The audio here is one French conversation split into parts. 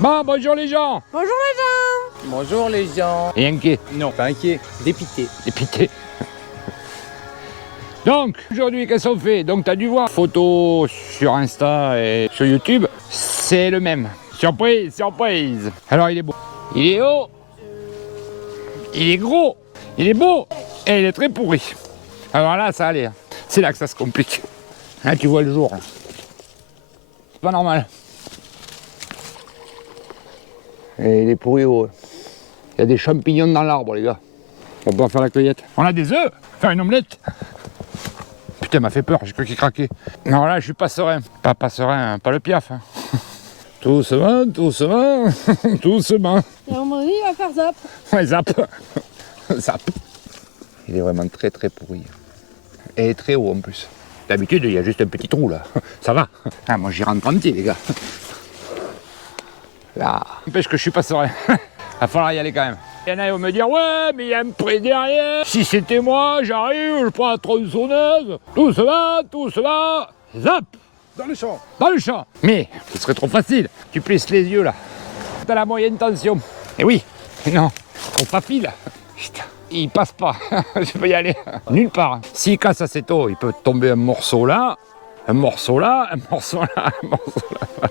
Bon, bonjour les gens. Bonjour les gens. Bonjour les gens. Et inquiet. Non, pas inquiet, dépité. Dépité. Donc, aujourd'hui, qu'est-ce qu'on fait? Donc, tu as dû voir photos sur Insta et sur YouTube. C'est le même. Surprise, surprise. Alors, il est beau. Il est haut. Il est gros. Il est beau. Et il est très pourri. Alors là, ça allait. C'est là que ça se complique. Là, tu vois le jour. C'est pas normal. Et il est pourri haut. Il y a des champignons dans l'arbre, les gars. On peut faire la cueillette. On a des œufs. Faire une omelette. Putain, m'a fait peur, j'ai cru qu'il craquait. Non, là, je suis pas serein. Pas serein, pas le piaf. Hein. Doucement, doucement, doucement. Et à un moment donné, il va faire zap. Ouais, zap. Zap. Il est vraiment très très pourri. Et très haut en plus. D'habitude, il y a juste un petit trou là. Ça va. Ah, moi, j'y rentre entier, les gars. Là. N'empêche que je suis pas serein. Va falloir y aller quand même. Il y en a qui vont me dire, ouais, mais il y a un pré derrière. Si c'était moi, j'arrive, je prends la tronçonneuse. Tout se va. Zap. Dans le champ. Dans le champ. Mais ce serait trop facile. Tu plisses les yeux là. T'as la moyenne tension. Et oui. Et non. Trop facile. Putain. Il passe pas. Je peux y aller. Nulle part. S'il casse assez tôt, il peut tomber un morceau là, un morceau là, un morceau là, un morceau là.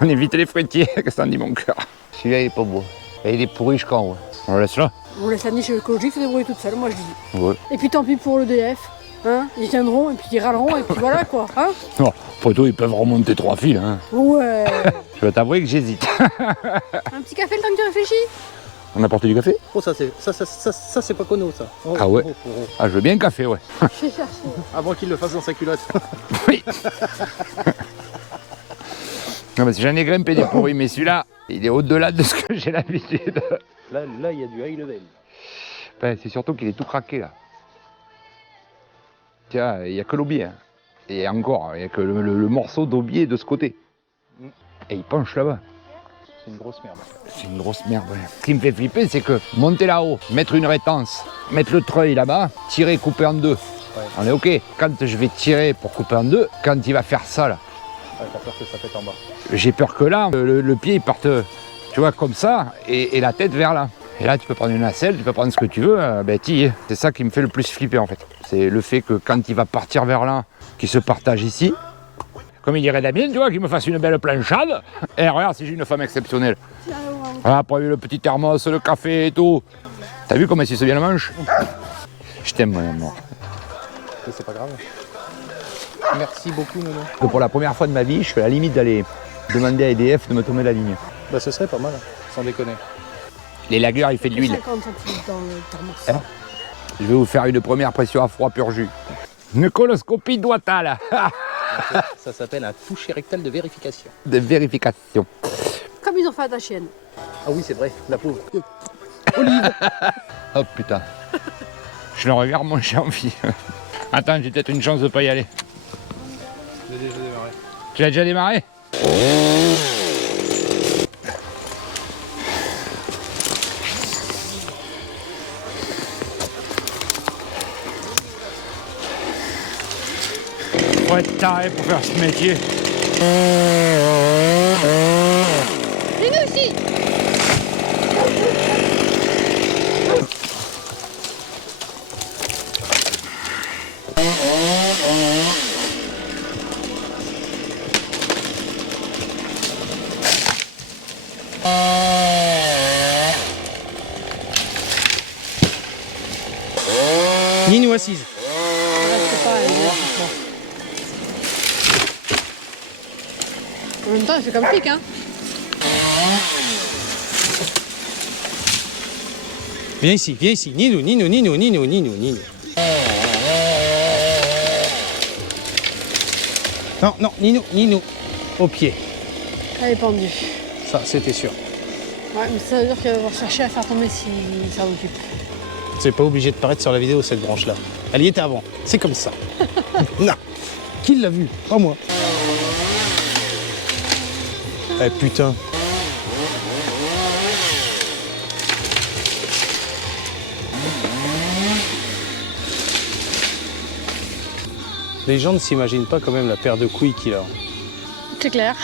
On évite les fruitiers, qu'est-ce que ça en dit mon cœur. Celui-là il est pas beau. Et il est pourri jusqu'en haut. On le laisse là. On laisse la niche écologique se débrouiller toute seule, moi je dis. Ouais. Et puis tant pis pour l'EDF. Hein, ils tiendront et puis ils râleront et puis voilà quoi. Hein. Non, photo, ils peuvent remonter 3 fils. Hein. Ouais. Je vais t'avouer que j'hésite. Un petit café le temps que tu réfléchis. On a porté du café? Oh, ça c'est pas connu ça. Oh, Ah ouais. oh. Ah, je veux bien un café, ouais. Je vais chercher. Avant qu'il le fasse dans sa culotte. Oui. Non, parce que j'en ai grimpé des pourris, mais celui-là, il est au-delà de ce que j'ai l'habitude. Là, il y a du high level. Ben, c'est surtout qu'il est tout craqué là. Tiens, il n'y a que l'aubier. Hein. Et encore, il n'y a que le morceau d'aubier de ce côté. Et il penche là-bas. C'est une grosse merde. C'est une grosse merde. Ouais. Ce qui me fait flipper, c'est que monter là-haut, mettre une rétence, mettre le treuil là-bas, tirer, couper en deux. Ouais. On est OK. Quand je vais tirer pour couper en deux, quand il va faire ça là, Ouais, t'as peur que ça pète en bas. j'ai peur que là, le pied il parte, tu vois, comme ça, et la tête vers là. Et là, tu peux prendre une nacelle, tu peux prendre ce que tu veux, ben t'y es. C'est ça qui me fait le plus flipper en fait. C'est le fait que quand il va partir vers là, qu'il se partage ici, comme il dirait Damien, tu vois, qu'il me fasse une belle planchade. Et regarde, si j'ai une femme exceptionnelle. Voilà, après le petit thermos, le café et tout. T'as vu comment il se bien le manche? Je t'aime, mon amour. C'est pas grave. Merci beaucoup, Nono. Que pour la première fois de ma vie, je suis à la limite d'aller demander à EDF de me tourner la ligne. Bah, ce serait pas mal, sans déconner. Les lagueurs, il fait de l'huile. 50 centimes dans le thermos. Hein? Je vais vous faire une première pression à froid pur jus. Une coloscopie doitale. Ça s'appelle un toucher rectal de vérification. De vérification. Comme ils ont fait à ta chienne. Ah oui, c'est vrai, la pauvre. Oh putain. Je le regarde, moi j'ai envie. Attends, j'ai peut-être une chance de pas y aller. J'ai déjà démarré. Tu l'as déjà démarré? Faut être taré pour faire ce métier. Et nous aussi. Ninou assise. Reste pas, en même temps, il fait comme pique, hein. Viens ici. Ninou. Non, Ninou. Au pied. Elle est pendue. Ça, c'était sûr. Ouais, mais ça veut dire qu'elle va chercher à faire tomber si ça occupe. C'est pas obligé de paraître sur la vidéo, cette branche-là. Elle y était avant. C'est comme ça. Non. Qui l'a vu? Pas moi. Eh putain. Les gens ne s'imaginent pas quand même la paire de couilles qu'il a. C'est clair.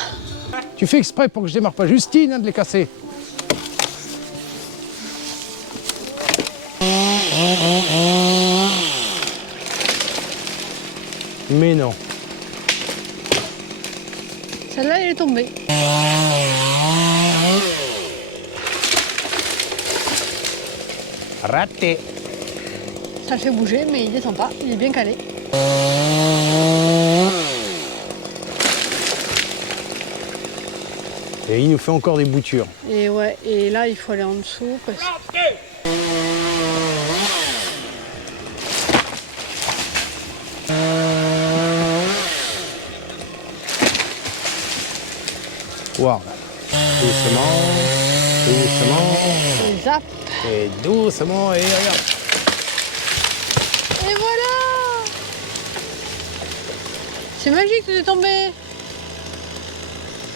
Tu fais exprès pour que je démarre pas Justine hein, de les casser. Mais non. Celle-là, elle est tombée. Raté. Ça le fait bouger, mais il descend pas. Il est bien calé. Et il nous fait encore des boutures. Et ouais, et là, il faut aller en dessous. Parce... Wow. Doucement, doucement, Et zap. et doucement, et regarde. Et voilà. C'est magique, tout est tombé.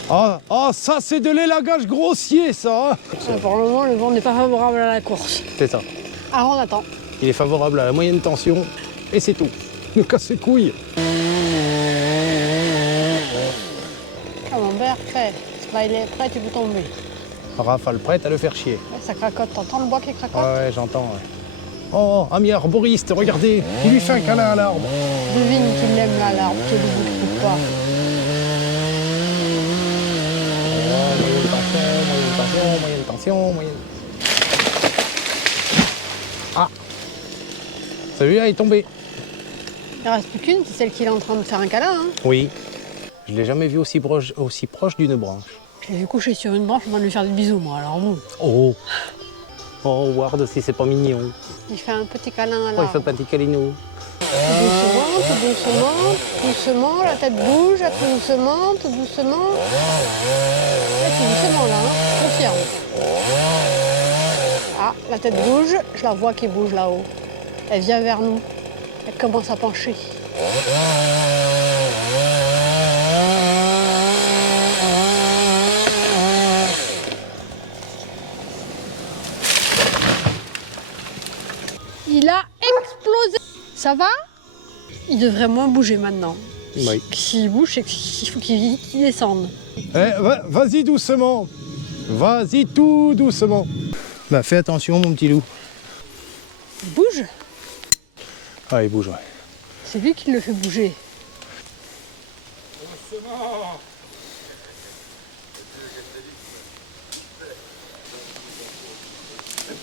Ah, ah, ça c'est de l'élagage grossier, ça. Hein. Pour le moment, le vent n'est pas favorable à la course. C'est ça. Alors on attend. Il est favorable à la moyenne tension, et c'est tout. Ne casse les couilles. Ah mon père, prêt. Là, il est prêt, tu peux tomber. Rafale prête à le faire chier. Ouais, ça cracote, t'entends le bois qui cracote? Ouais, j'entends. Ouais. Oh, ami arboriste, regardez, il lui fait un câlin à l'arbre. Devine qu'il aime là, l'arbre, qui est debout, qui coupe pas. Moyenne tension, moyenne. Ah, celui-là est tombé. Il ne reste plus qu'une, c'est celle qui est en train de faire un câlin. Hein. Oui. Je l'ai jamais vu aussi proche d'une branche. Je l'ai vu coucher sur une branche en train de lui faire des bisous, moi, alors bon. Oh. Oh, Ward, si c'est pas mignon. Il fait un petit câlin à Oh, il l'arbre. fait pas un petit câlinou. Doucement, tout doucement, doucement, la tête bouge, tout doucement, tout doucement. Ouais, tout doucement là, hein, je confirme. Ah, la tête bouge, je la vois qui bouge là-haut. Elle vient vers nous, elle commence à pencher. Il a explosé. Ça va? Il devrait moins bouger maintenant. Oui. S'il bouge, c'est qu'il faut qu'il descende. Eh, vas-y doucement. Vas-y tout doucement. Bah, fais attention, mon petit loup. Il bouge? Ah, il bouge, ouais. C'est lui qui le fait bouger.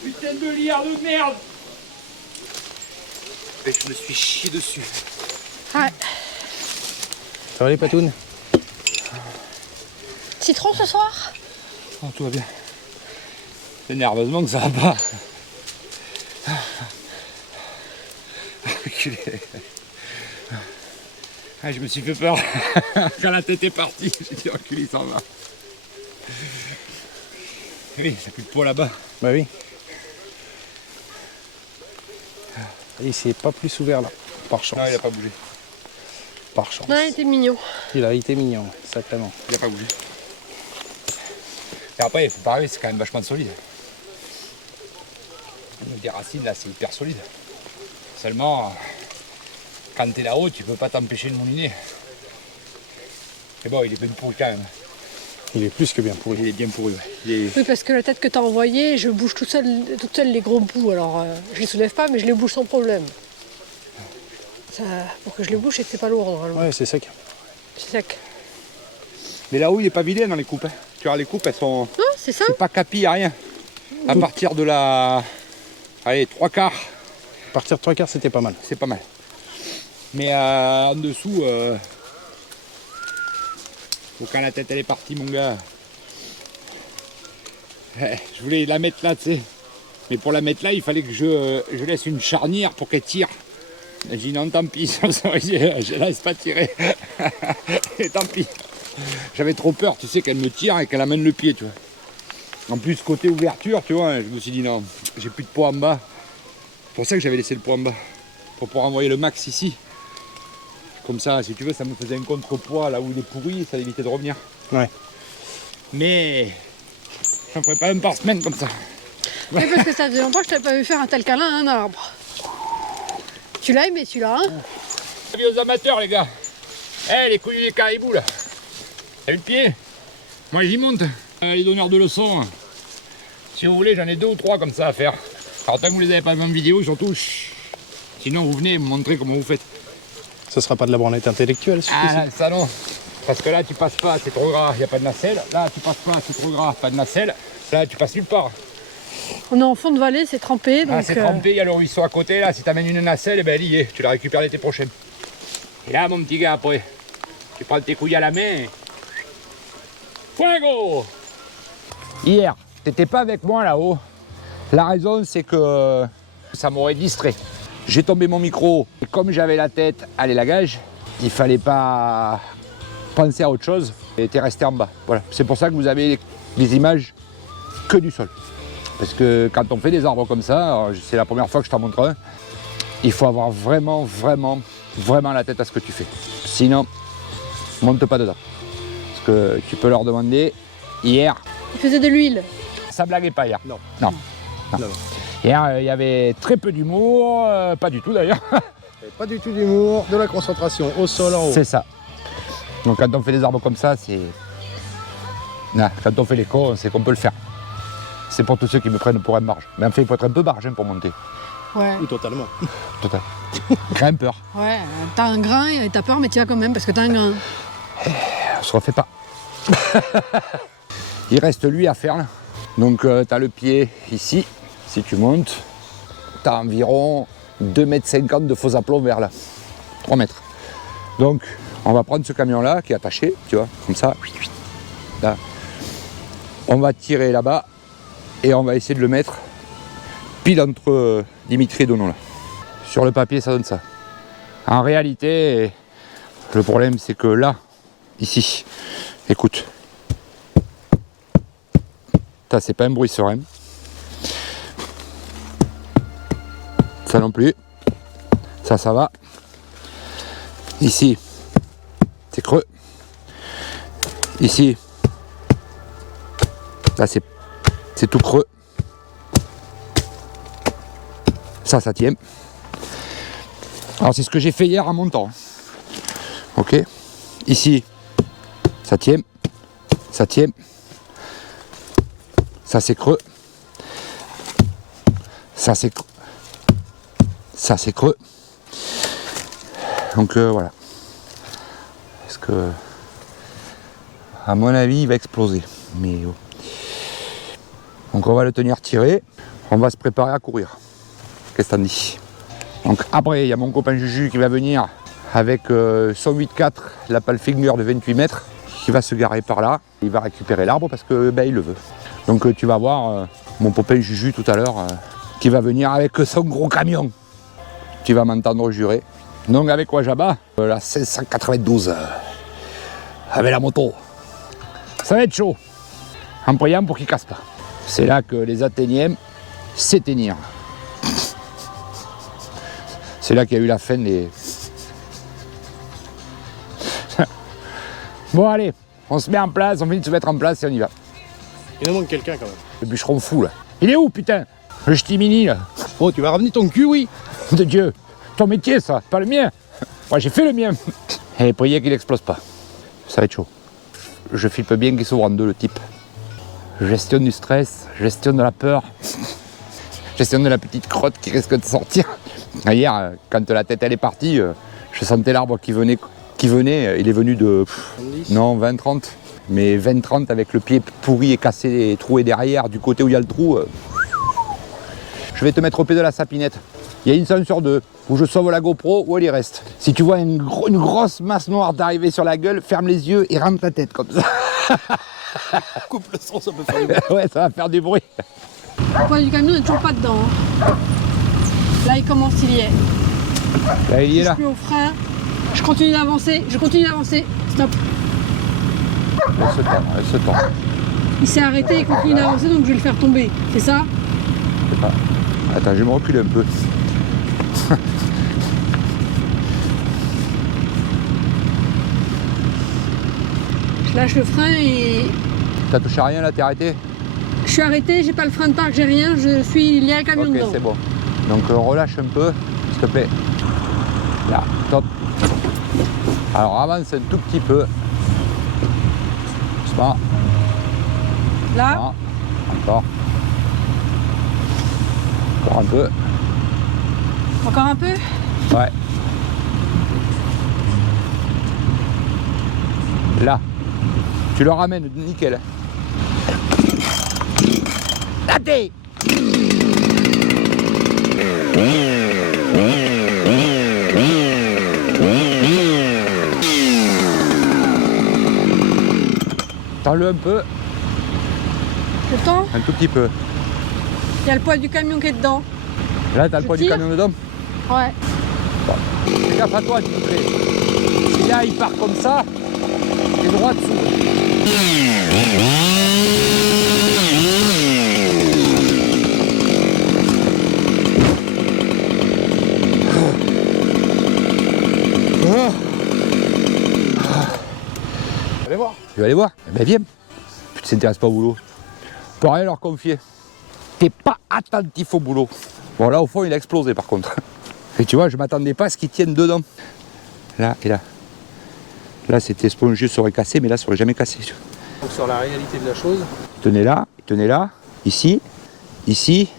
Putain de liard de merde! Et je me suis chié dessus. Ouais. Ça va les patounes? Citron ce soir? Oh, tout va bien. C'est nerveusement que ça va pas. Reculé. Ah, je me suis fait peur. Quand la tête est partie, j'ai dit reculé, il s'en va. Oui, ça plus de poids là-bas. Bah oui. Il s'est pas plus ouvert là, par chance. Non, il a pas bougé. Par chance. Ouais, il était mignon. Il a été mignon, sacrément. Il a pas bougé. Et après, il faut pas rêver, c'est quand même vachement solide. Des racines là, c'est hyper solide. Seulement, quand t'es là-haut, tu peux pas t'empêcher de mouliner. Mais bon, il est bien pourri quand même. Il est plus que bien pourri. Il est bien pourri, ouais. Il est... Oui, parce que la tête que t'as envoyée, je bouge toute seule les gros bouts. Alors, je les soulève pas, mais je les bouge sans problème. Ça, pour que je les bouge, c'est que c'est pas lourd normalement. Ouais, c'est sec. C'est sec. Mais là-haut, il est pas vilain dans les coupes. Hein. Tu vois, les coupes, elles sont... Non, c'est ça. C'est pas capi à rien. À partir de la... Allez, 3/4, À partir de 3/4, c'était pas mal. c'est pas mal. Mais en dessous... Faut quand la tête elle est partie, mon gars. Je voulais la mettre là, tu sais. Mais pour la mettre là, il fallait que je laisse une charnière pour qu'elle tire. J'ai dit non, tant pis, je la laisse pas tirer. Et tant pis. J'avais trop peur, tu sais, qu'elle me tire et qu'elle amène le pied, tu vois. En plus, côté ouverture, tu vois, je me suis dit non, j'ai plus de poids en bas. C'est pour ça que j'avais laissé le poids en bas. Pour pouvoir envoyer le max ici. Comme ça, si tu veux, ça me faisait un contrepoids là où il est pourri, ça évitait de revenir. Ouais. Mais j'en ferais pas un par semaine comme ça. Oui, parce que ça faisait longtemps que je t'avais pas vu faire un tel câlin à un arbre. Tu l'as aimé celui-là, hein? Avis aux amateurs, les gars. Eh, les couilles des caribous là. T'as vu le pied? moi j'y monte. Les donneurs de leçons, si vous voulez, j'en ai 2 ou 3 comme ça à faire. Alors tant que vous les avez pas vu en vidéo, surtout, sinon vous venez me montrer comment vous faites. Ce sera pas de la branlette intellectuelle, celui-ci. Ah, ça non. Parce que là, tu passes pas, c'est trop gras, il n'y a pas de nacelle. Là, tu passes pas, c'est trop gras, pas de nacelle. Là, tu passes nulle part. On est en fond de vallée, c'est trempé. Donc, C'est trempé, il y a le ruisseau à côté. Là, si tu amènes une nacelle, eh ben, elle y est. Tu la récupères l'été prochain. Et là, mon petit gars, après, tu prends tes couilles à la main. Fuego! Hier, t'étais pas avec moi là-haut. La raison, c'est que ça m'aurait distrait. J'ai tombé mon micro. Et comme j'avais la tête à l'élagage, il fallait pas penser à autre chose. Et t'es resté en bas. Voilà. C'est pour ça que vous avez les images que du sol. Parce que quand on fait des arbres comme ça, c'est la première fois que je t'en montre un, il faut avoir vraiment la tête à ce que tu fais. Sinon, monte pas dedans. Parce que tu peux leur demander, hier... Il faisait de l'huile. Ça blaguait pas hier. Non. Non. Non. Hier, il y avait très peu d'humour, pas du tout d'ailleurs. Pas du tout d'humour, de la concentration au sol en haut. C'est ça. Donc quand on fait des arbres comme ça, c'est... Non, quand on fait les cons, c'est qu'on peut le faire. C'est pour tous ceux qui me prennent pour un barge. Mais en fait, il faut être un peu barge pour monter. Ouais. Ou totalement. Total. Grimpeur. Ouais, t'as un grain et t'as peur, mais tu vas quand même parce que t'as un grain. On se refait pas. Il reste lui à faire là. Donc tu as le pied ici. Si tu montes, tu as environ 2,50 m de faux aplomb vers là. 3 mètres. Donc on va prendre ce camion là qui est attaché, tu vois, comme ça. Là. On va tirer là-bas et on va essayer de le mettre pile entre Dimitri et Donon là. Sur le papier ça donne ça. En réalité, le problème c'est que là, ici, écoute, ça c'est pas un bruit serein. Ça non plus. Ça va. Ici, c'est creux. Ici, là c'est tout creux. Ça tient. Alors c'est ce que j'ai fait hier en montant. Ok. Ici, ça tient. Ça tient. Ça c'est creux. Ça c'est creux. Ça c'est creux. Donc voilà. Parce que à mon avis il va exploser. Mais donc on va le tenir tiré. On va se préparer à courir. Qu'est-ce que t'en dis? Donc après il y a mon copain Juju qui va venir avec son 8.4, la Palfinger de 28 mètres, qui va se garer par là. Il va récupérer l'arbre parce que ben, il le veut. Donc tu vas voir mon copain Juju tout à l'heure qui va venir avec son gros camion. Tu vas m'entendre jurer. Donc avec Wajaba, la 1692, avec la moto. Ça va être chaud. En priant pour qu'il casse pas. C'est là que les Athéniens s'éteignirent. C'est là qu'il y a eu la fin des... Bon allez, on se met en place, on finit de se mettre en place et on y va. Il nous manque quelqu'un quand même. Le bûcheron fou là. Il est où putain? Le ch'ti-mini là. Oh, tu vas ramener ton cul, oui. De Dieu. Ton métier ça, pas le mien. Moi j'ai fait le mien. Et priez qu'il n'explose pas. Ça va être chaud. Je flippe bien qu'il s'ouvre en deux le type. Gestion du stress, gestion de la peur, gestion de la petite crotte qui risque de sortir. Hier, quand la tête elle est partie, je sentais l'arbre qui venait, il est venu de... non, 20-30. Mais 20-30 avec le pied pourri et cassé et troué derrière, du côté où il y a le trou. Je vais te mettre au pied de la sapinette. Il y a une chance sur deux, où je sauve la GoPro ou elle y reste. Si tu vois une grosse masse noire d'arriver sur la gueule, ferme les yeux et rentre ta tête comme ça. Coupe le son, ça peut faire du bruit. Ouais, ça va faire du bruit. Le poids du camion n'est toujours pas dedans. Hein. Là, il commence, il y est. Là, il y est là. Je suis au frein. Je continue d'avancer. Stop. Elle se tend. Il s'est arrêté, il continue d'avancer, donc je vais le faire tomber. C'est ça? Je sais pas. Attends, je vais me reculer un peu. Je lâche le frein et... T'as touché à rien là, t'es arrêté? Je suis arrêté, j'ai pas le frein de parc, j'ai rien, je suis lié à le camion dedans. Ok, c'est bon. Donc relâche un peu, s'il te plaît. Là, top. Alors avance un tout petit peu. Doucement. Là, Non. Encore. Encore un peu. encore un peu. Ouais. Là. Tu le ramènes, nickel. Allez. Tends-le un peu, Le temps, un tout petit peu. il y a le poids du camion qui est dedans. Là, t'as le Je poids du tire. camion dedans. Ouais. Fais gaffe à toi, tu te fais. Si là, il part comme ça, t'es droit dessous. Allez voir. Tu vas aller voir. Eh ben viens. Tu t'intéresses pas au boulot. Pour rien leur confier. T'es pas attentif au boulot. Bon là au fond il a explosé par contre. Et tu vois je m'attendais pas à ce qu'il tienne dedans. Là et là. Là c'était spongieux, ça aurait cassé, mais là ça aurait jamais cassé. Donc sur la réalité de la chose, Il tenait là, ici, ici,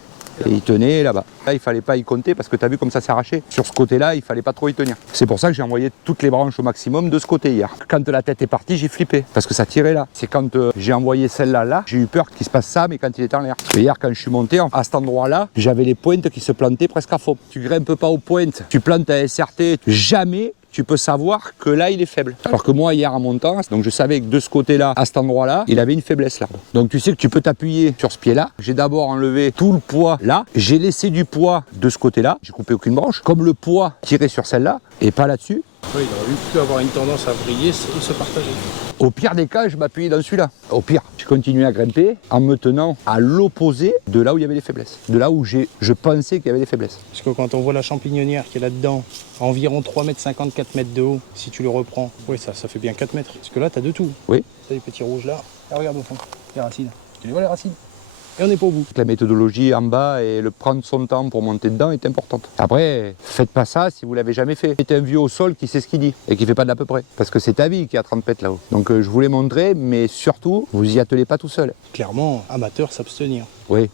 et il tenait là-bas. Là il fallait pas y compter parce que tu as vu comme ça s'est arraché. Sur ce côté-là, il fallait pas trop y tenir. C'est pour ça que j'ai envoyé toutes les branches au maximum de ce côté hier. Quand la tête est partie, j'ai flippé parce que ça tirait là. C'est quand j'ai envoyé celle-là là, j'ai eu peur qu'il se passe ça, mais quand il était en l'air. Et hier quand je suis monté, à cet endroit-là, j'avais les pointes qui se plantaient presque à fond. Tu grimpes pas aux pointes, tu plantes à SRT, jamais tu peux savoir que là il est faible. Alors que moi hier en montant, donc je savais que de ce côté-là, à cet endroit-là, il avait une faiblesse l'arbre. Donc tu sais que tu peux t'appuyer sur ce pied-là. J'ai d'abord enlevé tout le poids là, j'ai laissé du poids de ce côté-là, j'ai coupé aucune branche, comme le poids tiré sur celle-là et pas là-dessus. il aurait vu plutôt avoir une tendance à vriller et se partager. Au pire des cas, je m'appuyais dans celui-là. Au pire, je continuais à grimper en me tenant à l'opposé de là où il y avait les faiblesses. De là où je pensais qu'il y avait des faiblesses. Parce que quand on voit la champignonnière qui est là-dedans, à environ 3,50 m, 4 mètres de haut, si tu le reprends, oui, ça fait bien 4 mètres. Parce que là, tu as de tout. Oui. Tu as les petits rouges là. Et regarde au fond, les racines. Tu les vois les racines? Et on n'est pas au bout. La méthodologie en bas et le prendre son temps pour monter dedans est importante. Après, faites pas ça si vous l'avez jamais fait. C'est un vieux au sol qui sait ce qu'il dit et qui fait pas de l'à peu près. Parce que c'est ta vie qui est à 30 mètres là-haut. Donc je vous l'ai montré, mais surtout, vous y attelez pas tout seul. Clairement, amateur, s'abstenir. Oui,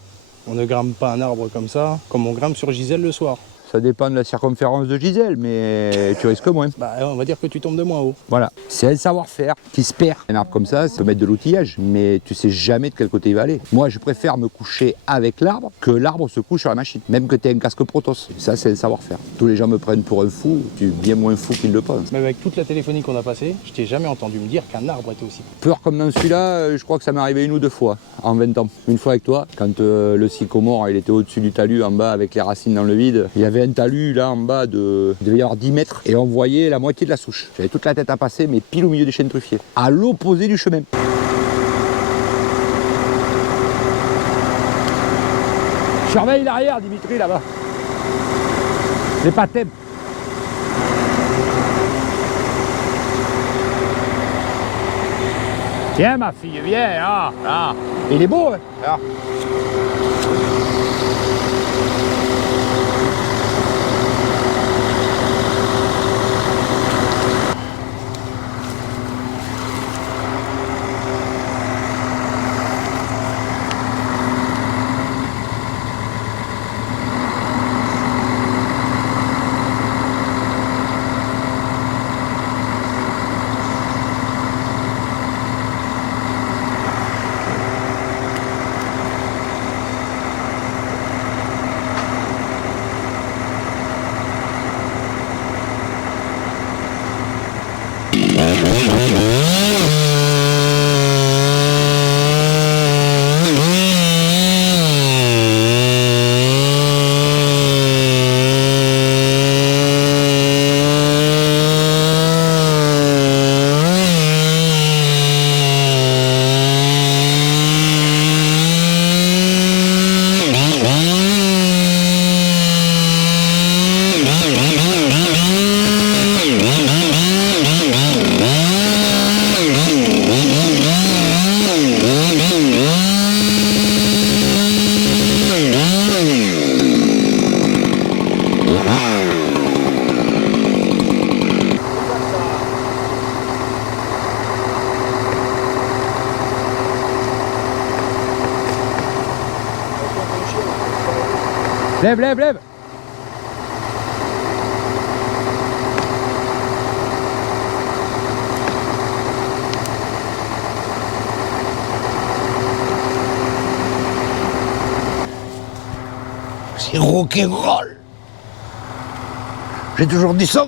On ne grimpe pas un arbre comme ça, comme on grimpe sur Gisèle le soir. ça dépend de la circonférence de Gisèle, mais tu risques moins. Bah, on va dire que tu tombes de moins haut. Voilà, c'est un savoir-faire qui se perd. Un arbre comme ça peut mettre de l'outillage, mais tu sais jamais de quel côté il va aller. Moi, je préfère me coucher avec l'arbre que l'arbre se couche sur la machine, même que tu aies un casque Protos. Ça, c'est un savoir-faire. Tous les gens me prennent pour un fou, tu es bien moins fou qu'ils le pensent. Mais avec toute la téléphonie qu'on a passée, je t'ai jamais entendu me dire qu'un arbre était aussi. Peur comme dans celui-là, je crois que ça m'est arrivé 1 ou 2 fois en 20 ans. Une fois avec toi, quand le sycomore il était au-dessus du talus en bas avec les racines dans le vide, il y avait un talus là en bas de, il devait y avoir 10 mètres et on voyait la moitié de la souche. J'avais toute la tête à passer, mais pile au milieu des chênes truffiers, à l'opposé du chemin. Surveille l'arrière, Dimitri, là-bas. Les patins. Viens, ma fille, viens, là, là. Il est beau, hein, là. Lève, lève, lève. C'est rock'n'roll. J'ai toujours dit ça.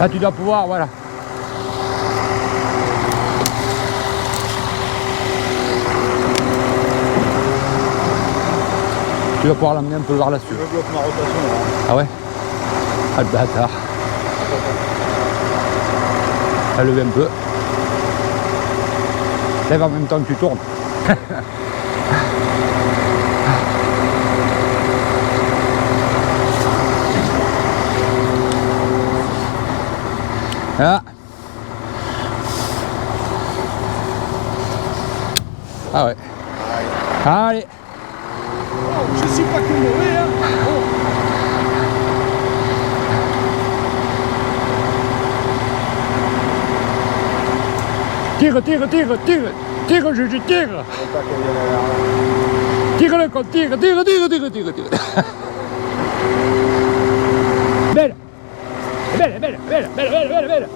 Là, tu dois pouvoir, voilà. Tu vas pouvoir l'amener un peu vers là-dessus. Je bloque ma rotation là. Ah ouais? Ah le bâtard. À lever un peu. Lève en même temps que tu tournes. Ah. Ah ouais. Allez. Je suis pas que mauvais hein. Tigre, tigre, tigre, tigre. Tigre, je tigre. Tigre le con, tigre, tigre, tigre, tigre, tigre, tigre. Belle. Belle, belle, belle, belle, belle, belle, belle.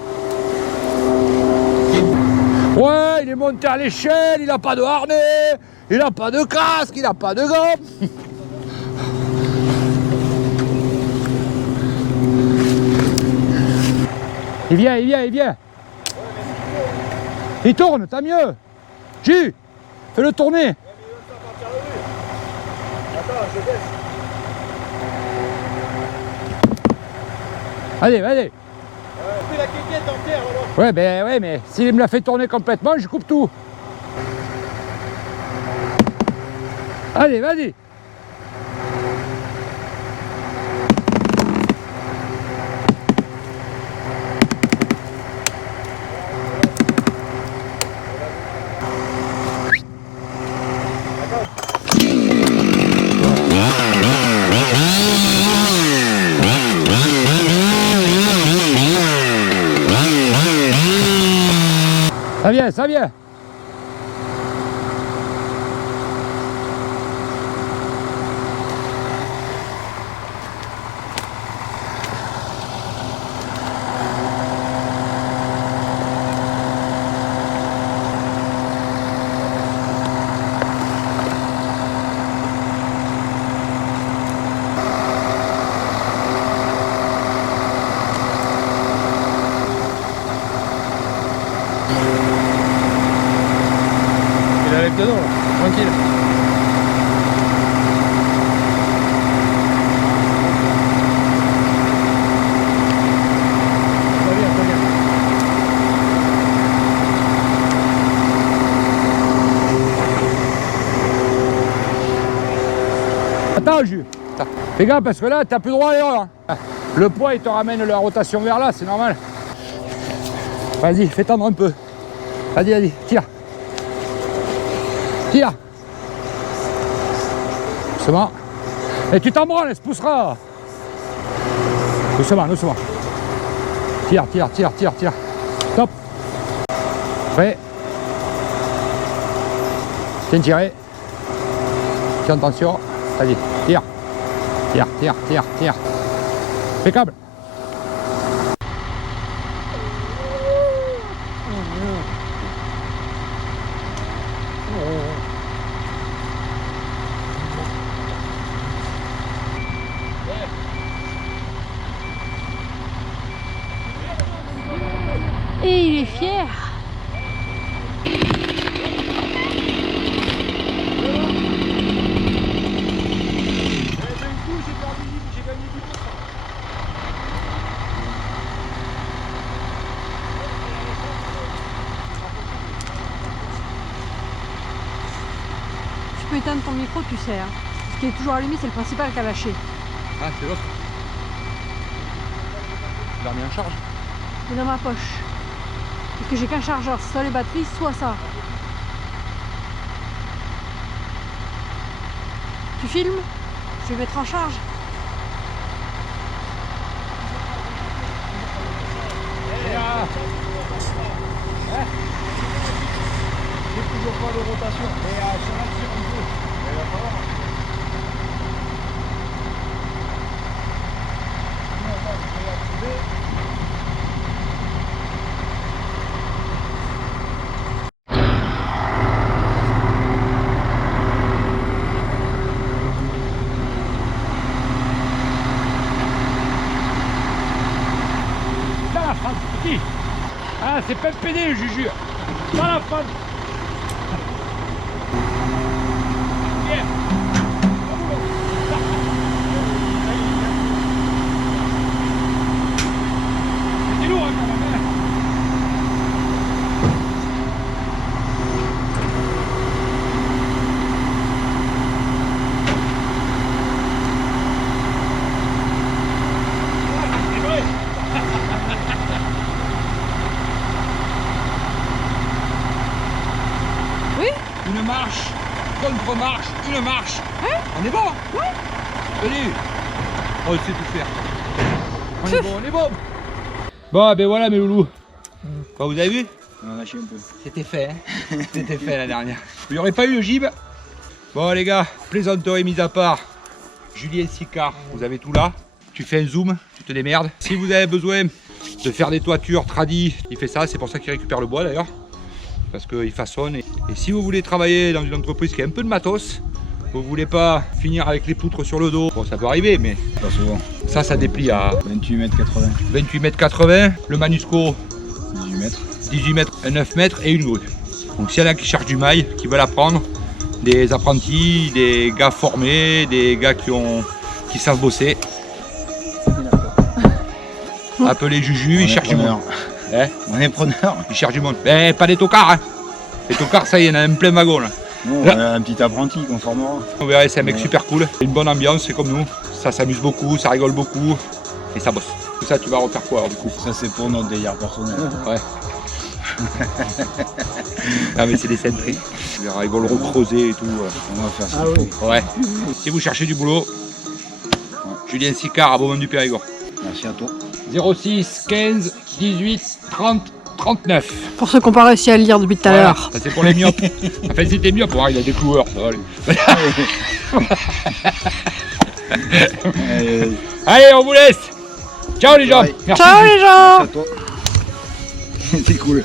Ouais, il est monté à l'échelle, il n'a pas de harnais, il n'a pas de casque, il n'a pas de gants. Il vient, il vient, il vient. Il tourne, t'as mieux. Jus, fais-le tourner. Attends, je baisse. Allez, allez. Fais la quéquette en terre alors. Ouais, mais s'il me la fait tourner complètement, je coupe tout. Allez, vas-y. Ça vient, ça vient. Il arrive dedans là, tranquille. Très bien, très bien. Attends, Jus. Fais gaffe parce que là, t'as plus droit à l'erreur. Le poids, il te ramène la rotation vers là, c'est normal. Vas-y, fais tendre un peu. Vas-y, vas-y, tire. Tire. Doucement. Et tu t'en branles, elle se poussera. Doucement, doucement. Tire, tire, tire, tire, tire. Stop. Prêt. Tiens, tiré. Tiens, attention. Vas-y, tire. Tire, tire, tire, tire. Impeccable. Et il est fier. éteindre ton micro, tu sais. Hein. Ce qui est toujours allumé, c'est le principal qui a lâché. Ah, c'est l'autre. Tu l'as remis en charge. C'est dans ma poche. Parce que j'ai qu'un chargeur, c'est soit les batteries, soit ça. Tu filmes? Je vais mettre en charge. J'ai toujours pas de rotation. Mais ça va tirer un peu. Il va falloir. Dans la France, petit. Ah, c'est pas pédé, je jure. Dans la France. Yeah. C'est lourd, hein, quand même. Une marche, contre-marche, une marche. Ouais. On est bon. Ouais. Salut. On sait tout faire. On est bon, on est bon. Bon, ben voilà mes loulous. Bon, vous avez vu? On a lâché un peu. C'était fait, hein. C'était fait la dernière. Il n'y aurait pas eu le gib. Bon les gars, plaisanterie mise à part. Julien Sicard, vous avez tout là. Tu fais un zoom, tu te démerdes. Si vous avez besoin de faire des toitures tradis, il fait ça, c'est pour ça qu'il récupère le bois d'ailleurs. Parce qu'il façonne. Et si vous voulez travailler dans une entreprise qui a un peu de matos, vous voulez pas finir avec les poutres sur le dos, bon ça peut arriver, mais Pas souvent. ça déplie à 28 mètres 80. 28 mètres 80, le Manusco 18 mètres. 18 mètres, 9 mètres et une grue. Donc s'il y en a qui cherchent du mail, qui veulent apprendre, des apprentis, des gars formés, des gars qui savent bosser, appelez Juju, il cherche du monde. Hein? On est preneur. Il cherche du monde. Mais pas des tocards, hein. Les tocards, ça y est, il y en a un plein wagon là. Nous, on a un petit apprenti qu'on formera. Vous verrez, c'est un mec super cool. Une bonne ambiance, c'est comme nous. Ça s'amuse beaucoup, ça rigole beaucoup et ça bosse. Tout ça, tu vas refaire quoi alors du coup? Ça, c'est pour notre délire personnel. Ouais. Ah mais c'est des centries. Tu verras, ils vont le recreuser et tout. On va faire ça. Ah oui. Ouais. Si vous cherchez du boulot, Julien Sicard à Beaumont-du-Périgord. Merci à toi. 06 15 18 30 39. Pour ceux qui n'ont pas réussi à le lire depuis tout à Voilà, l'heure. ça c'est pour les myopes. Enfin si t'es myope, pour voir, il a des cloueurs. Ça va aller. Allez, on vous laisse. Ciao les gens. Ouais. Merci. Ciao les gens! Merci à toi. C'est cool.